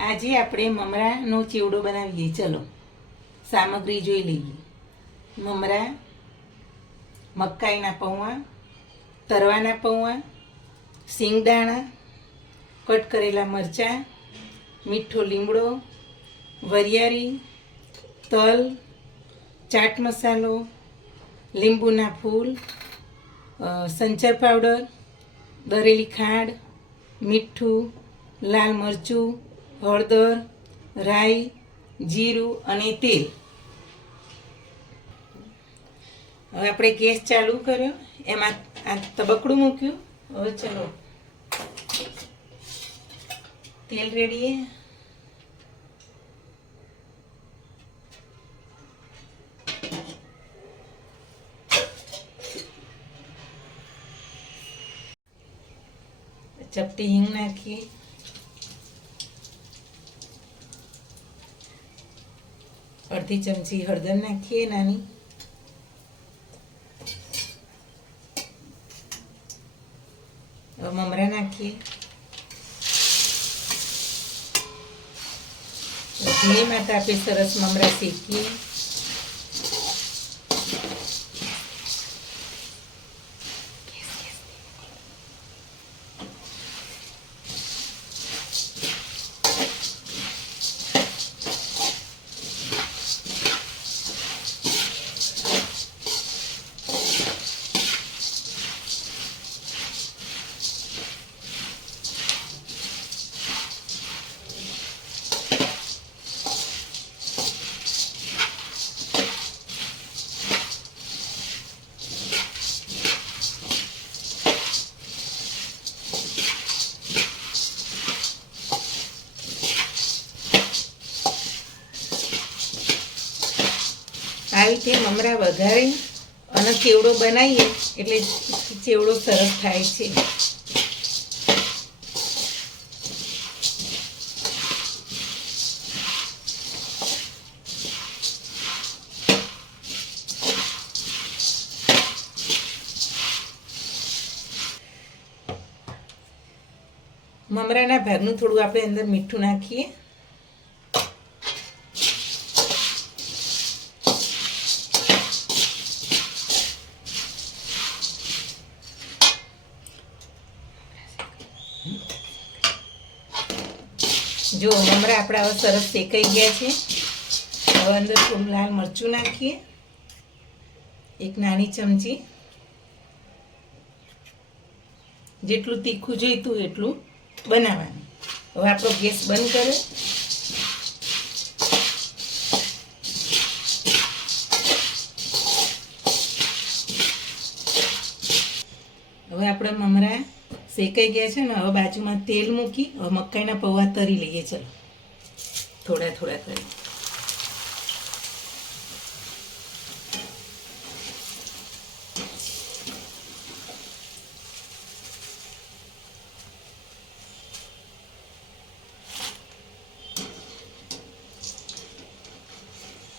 આજે આપણે મમરાનો ચેવડો બનાવીએ. ચલો, સામગ્રી જોઈ લઈએ. મમરા, મકાઈના પૌવા, તરવાના પૌવા સિંગદાણા કટ કરેલા મરચાં, મીઠો લીમડો, વરિયાળી, તલ, ચાટ મસાલો, લીંબુના ફૂલ સંચર પાવડર, દરેલી ખાંડ, મીઠું, લાલ મરચું હળદર, રાઈ, જીરું અને તેલ. હવે આપણે ગેસ ચાલુ કર્યો. એમાં આ તબકડું મૂક્યું. હવે ચલો. તેલ રેડીએ. ચપટી હિંગ નાખીએ. અડધી ચમચી હળદર નાખીએ નાની. મમરા નાખીએ. માતા આપણે સરસ મમરા શેકીએ. રીતે મમરા વઘારી અને ચેવડો બનાવીએ એટલે ચેવડો સરસ થાય છે. મમરાના ભાગનું થોડું આપણે અંદર મીઠું નાખીએ. જો મમરા આપણા હવે સરસ શેકાઈ ગયા છે. હવે અંદર થોડું લાલ મરચું નાખીએ. એક નાની ચમચી. જેટલું તીખું જોઈતું એટલું બનાવવાનું. હવે આપણો ગેસ બંધ કર્યો. શેકાઈ ગયા છે ને, હવે બાજુમાં તેલ મૂકી, હવે મકાઈના પૌવા તરી લઈએ, ચલો. થોડા થોડા કરી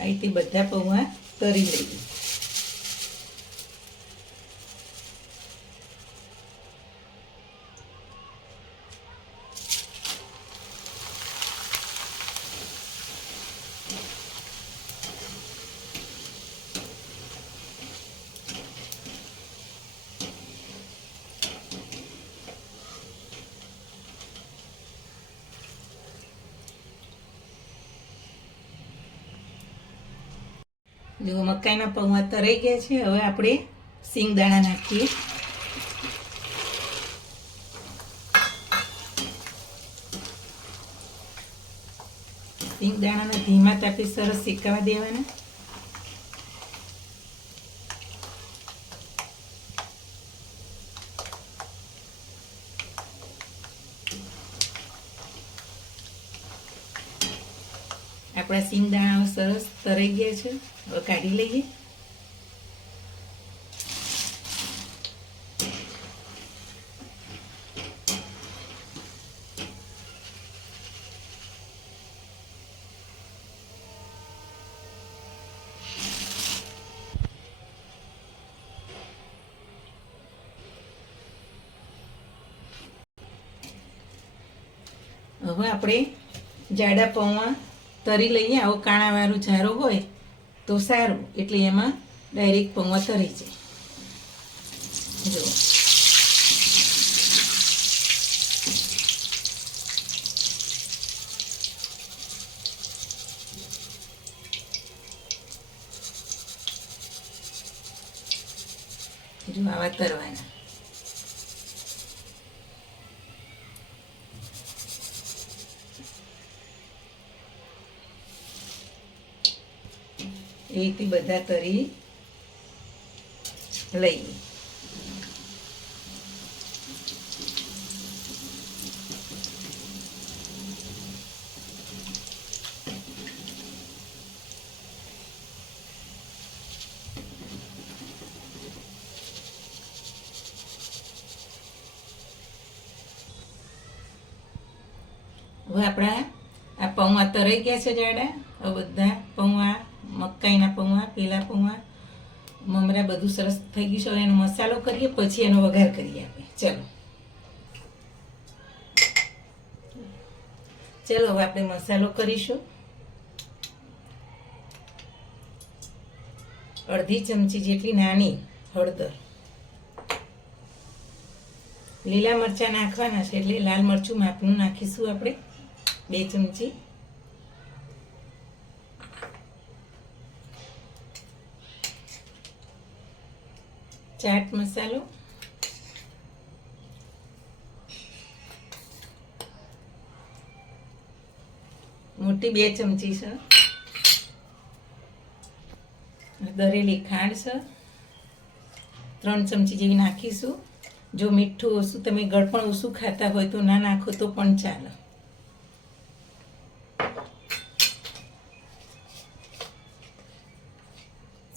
આ રીતે બધા પૌવા તરી લઈએ. જો મકાઈના પૌવા તરાઈ ગયા છે. હવે આપણે સિંગદાણા નાખીએ. સિંગદાણાને ધીમા તાપે સરસ શેકાવા દેવાના. આપણા સિંગદાણા સરસ તરાઈ ગયા છે. હવે કાઢી લઈએ. હવે આપણે જાડા પૌવા તરી લઈએ, આવો કાણાવાળો જારો હોય તો સારું. એટલે એમાં ડાયરેક્ટ પૌવા તરી જાય. જો જો આવા તરવાના. એ રીતે બધા તરી લઈએ આપણા આ પૌવા તરાઈ ગયા છે જાડા, હવે બધા પૌવા મકાઈના પૌવા પેલા પૌવા, મમરા બધું સરસ થઈ ગયું છે. હવે એનો મસાલો કરીએ, પછી એનો વઘાર કરીએ આપણે. ચલો. ચલો, હવે આપણે મસાલો કરીશું. અડધી ચમચી જેટલી નાની હળદર. લીલા મરચાં નાખવાના છે એટલે લાલ મરચું માપનું નાખીશું આપણે. બે ચમચી. ચાટ મસાલો. મોટી બે ચમચી છે. દરેલી ખાંડ છે. ત્રણ ચમચી જેવી નાખીશું. જો મીઠું ઓછું, તમે ગળપણ ઓછું ખાતા હોય તો ના નાખો તો પણ ચાલે.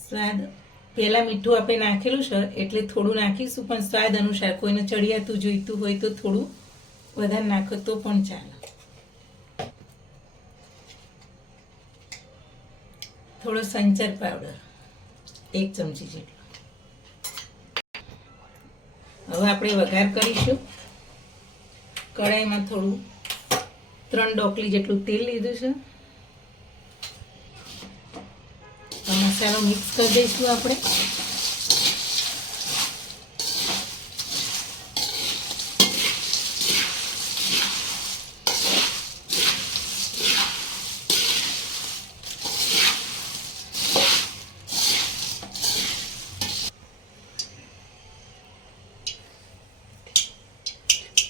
સ્વાદ પહેલાં મીઠું આપણે નાખેલું છે, એટલે થોડું નાખીશું, પણ સ્વાદ અનુસાર, કોઈને ચડિયાતું, જોઈતું હોય તો થોડું વધારે નાખો તો પણ ચાલે. થોડો સંચર પાવડર, એક ચમચી જેટલો. હવે આપણે વઘાર કરીશું. કઢાઈમાં થોડું ત્રણ ડોકલી જેટલું તેલ લીધું છે. મસાલો મિક્સ કરી દઈશું આપણે.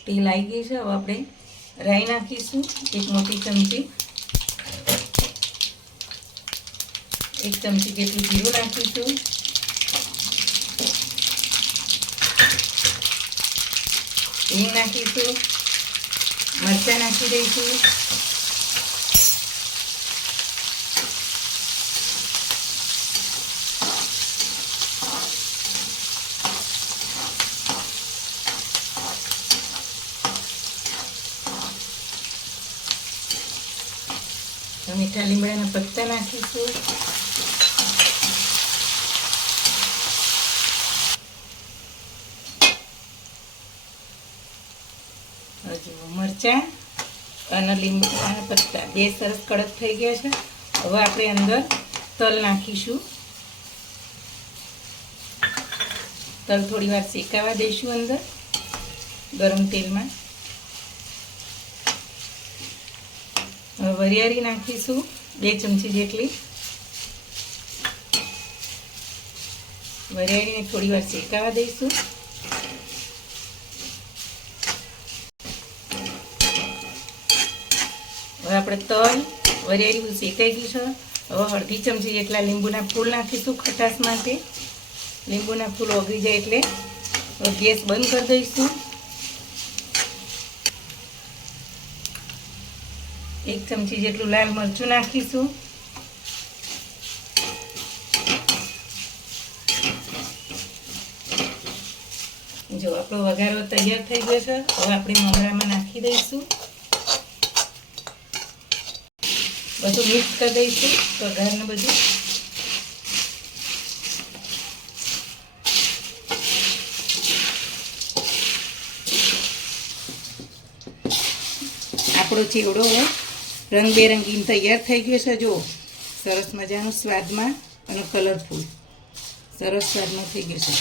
તેલ આવી ગયું છે, હવે આપણે રાઈ નાખીશું, એક મોટી ચમચી. એક ચમચી જેટલું જીરું નાખીશું. હિંગ નાખીશું. મરચાં નાખી દઈશું. મીઠા લીમડાના પત્તા નાખીશું. મરચાં અને લીમડાના પત્તા બે સરસ કડક થઈ ગયા છે. હવે આપણે અંદર તલ નાખીશું. તલ થોડી વાર શેકાવા દઈશું અંદર ગરમ તેલમાં. વરિયાળી નાખીશું બે ચમચી જેટલી. વરિયાળીને થોડી વાર શેકાવા દઈશું. આપણે તલ વરિયાળી શેકાઈ ગયું છે. હવે અડધી ચમચી જેટલા લીંબુના ફૂલ નાખીશું ખટાશ માટે. લીંબુના ફૂલ ઓગળી જાય એટલે ગેસ બંધ કરી દઈશું. એક ચમચી જેટલું લાલ મરચું નાખીશું. જો આપણો વઘારો તૈયાર થઈ ગયો છે, હવે આપણે મમરામાં નાખી દઈશું. બધું મિક્સ કરી દઈશું વઘારને બધું. આપણો ચેવડો હોય રંગબેરંગીન તૈયાર થઈ ગયો છે જો સરસ મજાનું સ્વાદમાં અને કલરફુલ સરસ સ્વાદમાં થઈ ગયું છે.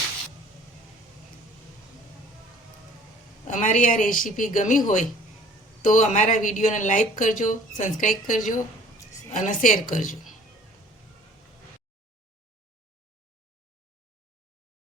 અમારી આ રેસીપી ગમી હોય તો અમારા વિડીયોને લાઈક કરજો સબસ્ક્રાઈબ કરજો. અને શેર કરજો.